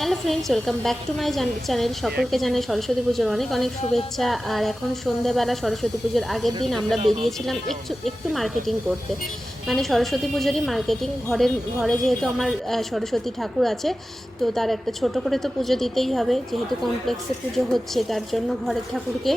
Hello friends welcome back to my channel সকলকে জানাই সরস্বতী পুজোর অনেক অনেক শুভেচ্ছা। আর এখন সন্ধেবেলা, সরস্বতী পুজোর আগের দিন আমরা বেরিয়েছিলাম একটু একটু মার্কেটিং করতে। মানে সরস্বতী পুজোরই মার্কেটিং ঘরের, ঘরে যেহেতু আমার সরস্বতী ঠাকুর আছে, তো তার একটা ছোট করে তো পুজো দিতেই হবে। যেহেতু কমপ্লেক্সে পুজো হচ্ছে, তার জন্য ঘরের ঠাকুরকে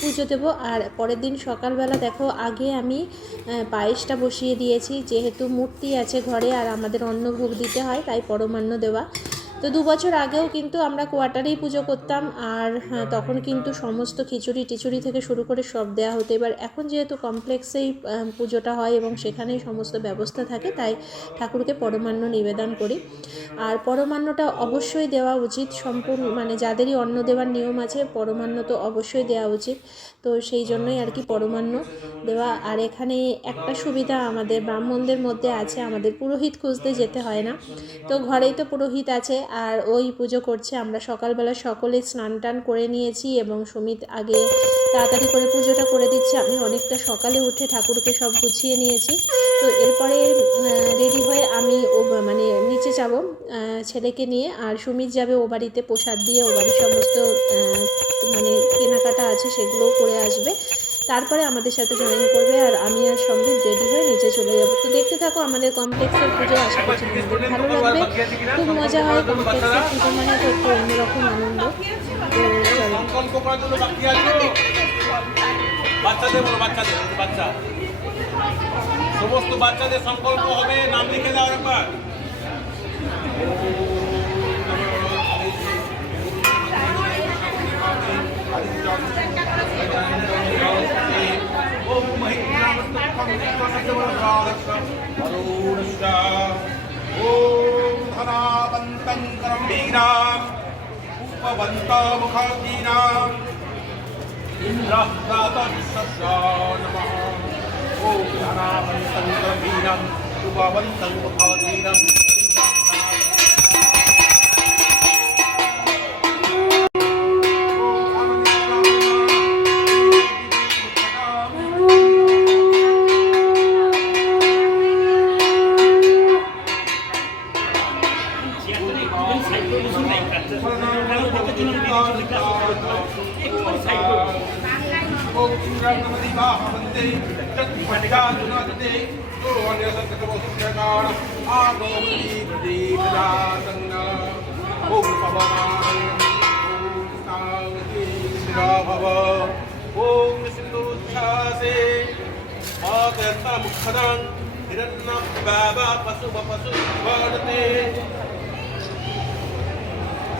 পুজো দেবো। আর পরের দিন সকালবেলা দেখো, আগে আমি পায়েসটা বসিয়ে দিয়েছি। যেহেতু মূর্তি আছে ঘরে, আর আমাদের অন্নভোগ দিতে হয়, তাই পরমান্ন দেওয়া। তো দু বছর আগেও কিন্তু আমরা কোয়ার্টারেই পুজো করতাম আর হ্যাঁ, তখন কিন্তু সমস্ত খিচুড়ি টিচুড়ি থেকে শুরু করে সব দেওয়া হতো। এবার এখন যেহেতু কমপ্লেক্সেই পুজোটা হয় এবং সেখানেই সমস্ত ব্যবস্থা থাকে তাই ঠাকুরকে পরমান্ন নিবেদন করি। আর পরমান্নটা অবশ্যই দেওয়া উচিত সম্পূর্ণ মানে যাদেরই অন্ন দেওয়ার নিয়ম আছে পরমান্ন তো অবশ্যই দেওয়া উচিত। তো সেই জন্যই আর কি পরমান্ন দেওয়া। আর এখানে একটা সুবিধা আমাদের ব্রাহ্মণদের মধ্যে আছে আমাদের পুরোহিত খুঁজতে যেতে হয় না। তো ঘরেই তো পুরোহিত আছে আর ওই পুজো করছে আমরা। সকালবেলা সকলে স্নান টান করে নিয়েছি এবং সুমিত আগে তাড়াতাড়ি করে পুজোটা করে দিচ্ছে। আমি অনেকটা সকালে উঠে ঠাকুরকে সব গুছিয়ে নিয়েছি। তো এরপরে রেডি হয়ে আমি ও মানে নিচে যাব ছেলেকে নিয়ে। আর সুমিত যাবে ও বাড়িতে প্রসাদ দিয়ে, ও বাড়ির সমস্ত মানে কেনাকাটা আছে সেগুলোও করে আসবে। তারপরে আমাদের সাথে জয়েন করবে আর আমি আর সমৃদ্ধ রেডি হয়ে নিচে চলে যাব। তো দেখতে থাকো আমাদের কমপ্লেক্সের পুজো, আশা করছি তোমাদের ভালো লাগবে। খুব মজা হয় কমপ্লেক্সের পুজো মানে তো একটু অন্যরকম আনন্দ। বাচ্চাদের বলো, বাচ্চাদের। বাচ্চা সমস্ত বাচ্চাদের সংকল্প হবে নাম লিখে দাও একবার ওম ওম ॐ धनावन्तं कर्मीणाम् उपवन्तमुखादीनाम् इन्द्रः दातविश्वस्या नमः ॐ धनावन्तं कर्मीणाम् उपवन्तमुखादीनाम् गम्भीरम् उपवन्तं मुखादीनम् ॐ इन्द्राणमदिवाहवन्ते तत्पट्यानुनादते योऽन्यसत्कटवसुप्रकार आगोमती प्रदीपदासन्न ॐ पवनाय ॐ सावती शिरा भव ॐ सिन्दूच्छासे मातस्तमुखदं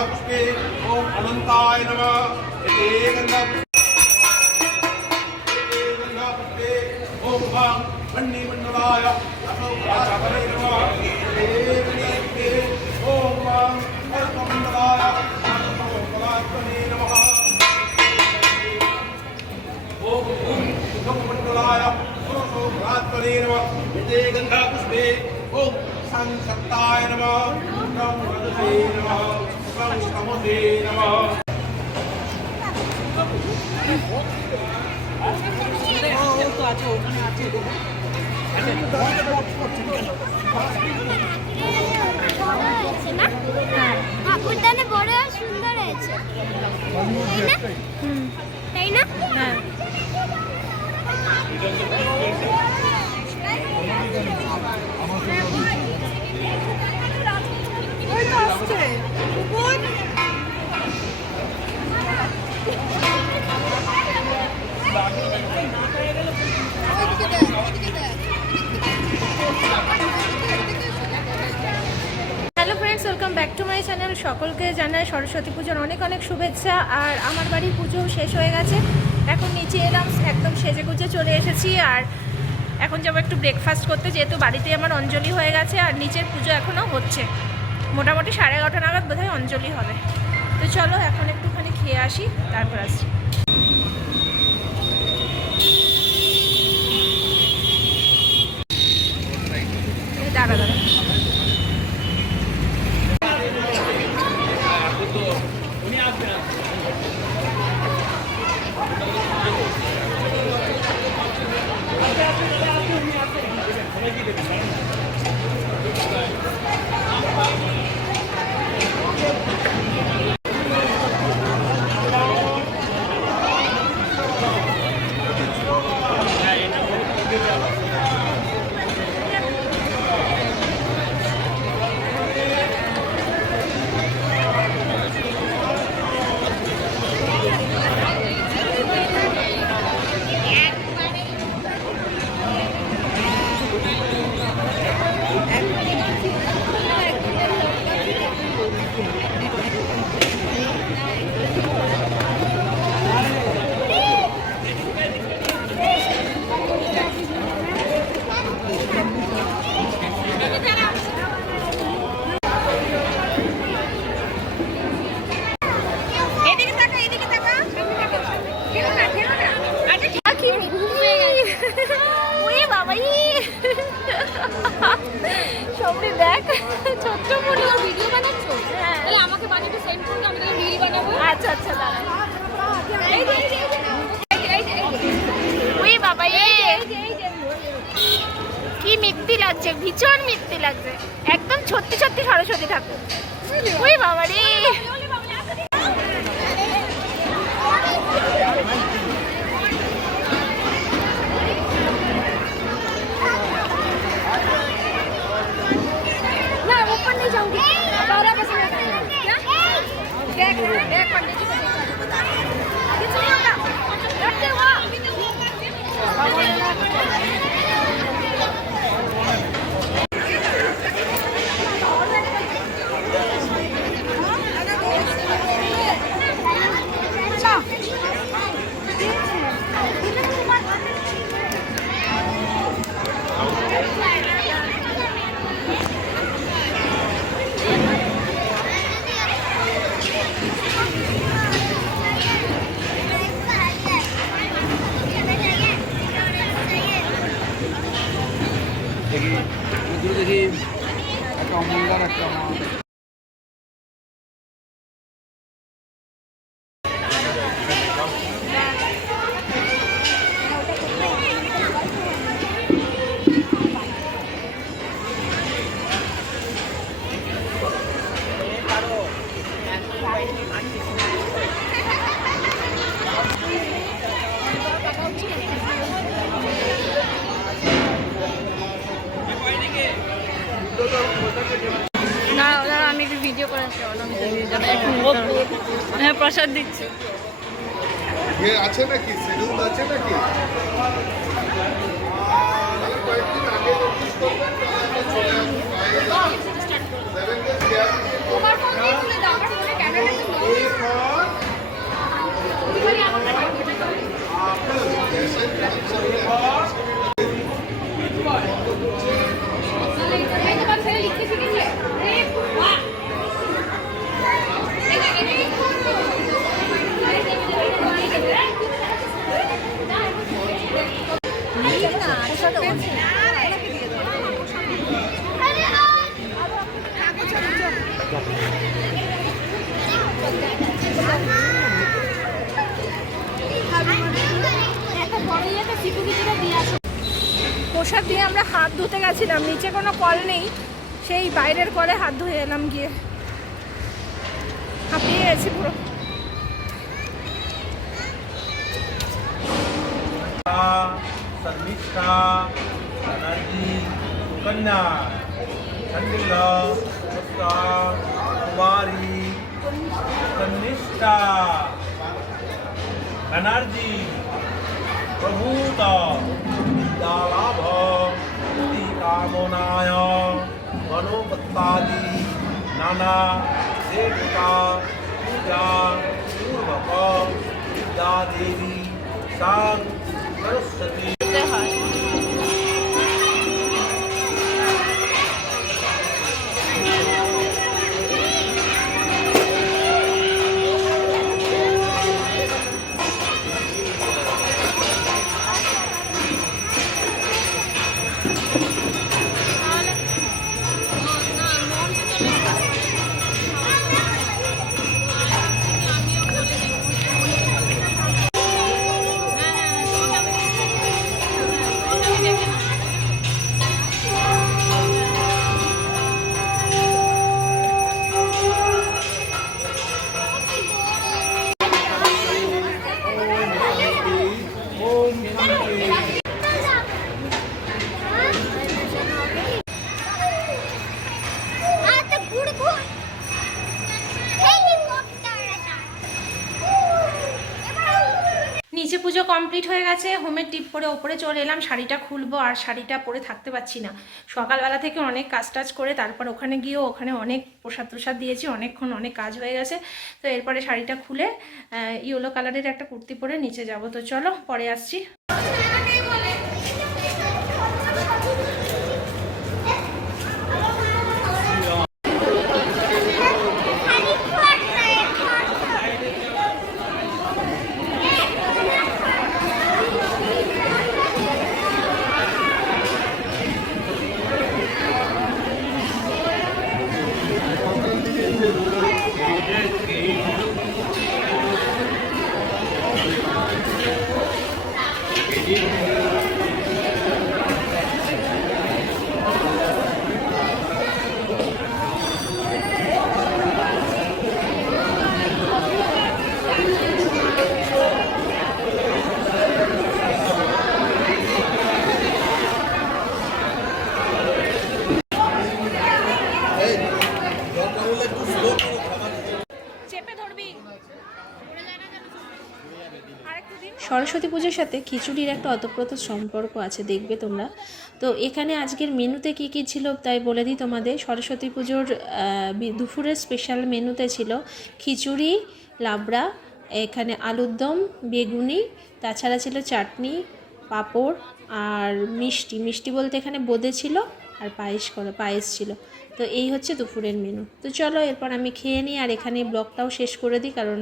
Oh, sun, sun, sun, sun, sun, sun, sun, sun, sun, sun, sun, sun, sun, sun, sun, sun, sun, sun, ঠাকুরদানে বড় সুন্দর হয়েছে তাই না? হ্যাঁ সকলকে জানাই সরস্বতী পুজোর অনেক অনেক শুভেচ্ছা। আর আমার বাড়ির পুজো শেষ হয়ে গেছে। এখন নিচে এলাম, একদম সেজে গুজে চলে এসেছি। আর এখন যাব একটু ব্রেকফাস্ট করতে, যেহেতু বাড়িতে আমার অঞ্জলি হয়ে গেছে, আর নিচের পুজো এখনও হচ্ছে। মোটামুটি সাড়ে এগারোটা নাগাদ বোধহয় অঞ্জলি হবে। তো চলো এখন একটুখানি খেয়ে আসি, তারপর আসছি। like you didn't change that. লাগছে ভীষণ মিথ্যে লাগছে। একদম সত্যি সত্যি সরস্বতী ঠাকুর। ওই বাবা রে Vamos lá. না দাঁড়া আমি একটু ভিডিও করে হ্যাঁ প্রসাদ দিচ্ছি। আছে নাকি? শিডিউল আছে নাকি? কয়েকদিন আগে নোটিশ করবেন চলে ডেজ গ্যাপ তোমার ফোন দিয়ে তুলে দাও আমার ফোনে ক্যামেরাটা তো লো। এই তোমার ছেলে লিখতে শিখেছে রে বাহ এই দেখ, এই দেখ। একটা বড় ইয়েতে সিটু কিছুটা দিয়ে আসো পোশাক দিয়ে আমরা হাত ধুতে গেছিলাম, নিচে কোনো কল নেই। সেই বাইরের কলে হাত ধুয়ে এলাম গিয়ে। হাঁপিয়ে গেছি পুরো। শর্মিষ্ঠা সুকন্যা কুমারী প্রভূত। प्रभूत विद्यालाभ कामनाय मनोबत्तादि नाना सेविका पूजा पूर्वक विद्या देवी सां কমপ্লিট হয়ে গেছে হোমের টিপ পরে ওপরে চলে এলাম, শাড়িটা খুলবো আর শাড়িটা পরে থাকতে পারছি না। সকালবেলা থেকে অনেক কাজ টাজ করে তারপর ওখানে গিয়েও ওখানে অনেক প্রসাদ প্রসাদ দিয়েছি, অনেকক্ষণ অনেক কাজ হয়ে গেছে। তো এরপরে শাড়িটা খুলে ইয়েলো কালারের একটা কুর্তি পরে নিচে যাব। তো চলো, পরে আসছি। সরস্বতী পুজোর সাথে খিচুড়ির একটা অতপ্রত সম্পর্ক আছে, দেখবে তোমরা। তো এখানে আজকের মেনুতে কি কি ছিল তাই বলে দিই তোমাদের। সরস্বতী পুজোর দুপুরের স্পেশাল মেনুতে ছিল খিচুড়ি, লাবড়া, এখানে আলুর দম, বেগুনি, তাছাড়া ছিল চাটনি, পাঁপড় আর মিষ্টি। মিষ্টি বলতে এখানে বোঁদে ছিল আর পায়েস করা, পায়েস ছিল। তো এই হচ্ছে দুপুরের মেনু তো চলো, এরপর আমি খেয়ে নিই আর এখানে ব্লগটাও শেষ করে দিই, কারণ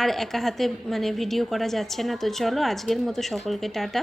আর একা হাতে মানে ভিডিও করা যাচ্ছে না। তো চলো, আজকের মতো সকলকে টাটা।